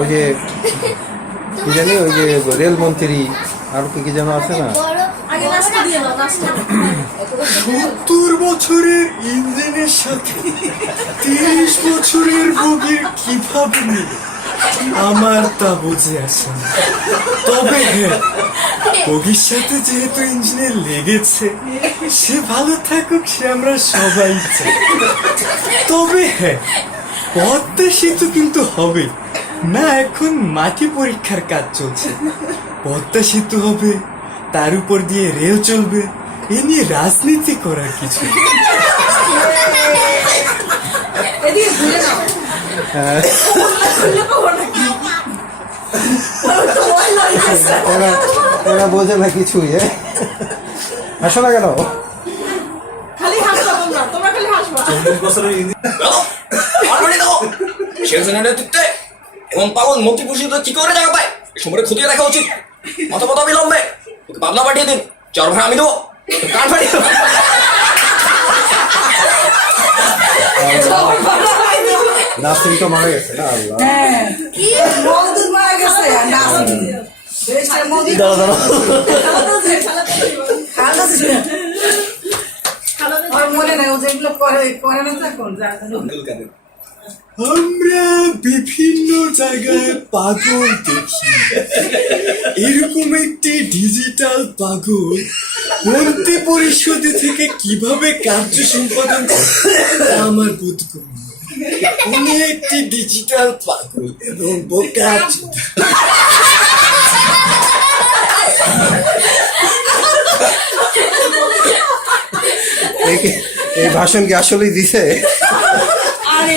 ওই যে কি জানি ওই যে রেলমন্ত্রী আর কি যেন আছে না, 70 বছরের ইঞ্জিনের সাথে 30 বছরের বগির কিভাবে মিলে আমার তা বুঝে আসে না। তবে হ্যাঁ, বগির সাথে যেহেতু ইঞ্জিনের লেগেছে, সে ভালো থাকুক, সে আমরা সবাই চাই। তবে হ্যাঁ, পদ্মা সেতু কিন্তু হবে না, এখন মাটি পরীক্ষার কাজ চলছে। পদ্মা সেতু হবে, তার উপর দিয়ে রেল চলবে, এ নিয়ে রাজনীতি করার কিছু নেই। এরা বোঝে না কিছুই। হাসো না কেন? এমন পাগল মতিপুষিত কি করে জায়গা পায়? সময় খতিয়ে দেখা উচিত। মাথা পথা বিলম্বে পাবনা পাঠিয়ে দিন, চার ভাই আমি দেবো, কান ফাটিয়ে দেবো। নাসিম তো মারা গেছে না? আল্লাহ, আমরা বিভিন্ন জায়গায় পাগল দেখি, এরকম একটি ডিজিটাল পাগল মন্ত্রী পরিষদে থেকে কিভাবে কার্য সম্পাদন করে আমার বোধগম্য। উনি একটি ডিজিটাল পাগল এবং বোকা। এই ভাষণ কি আসলেই দিছে? আরে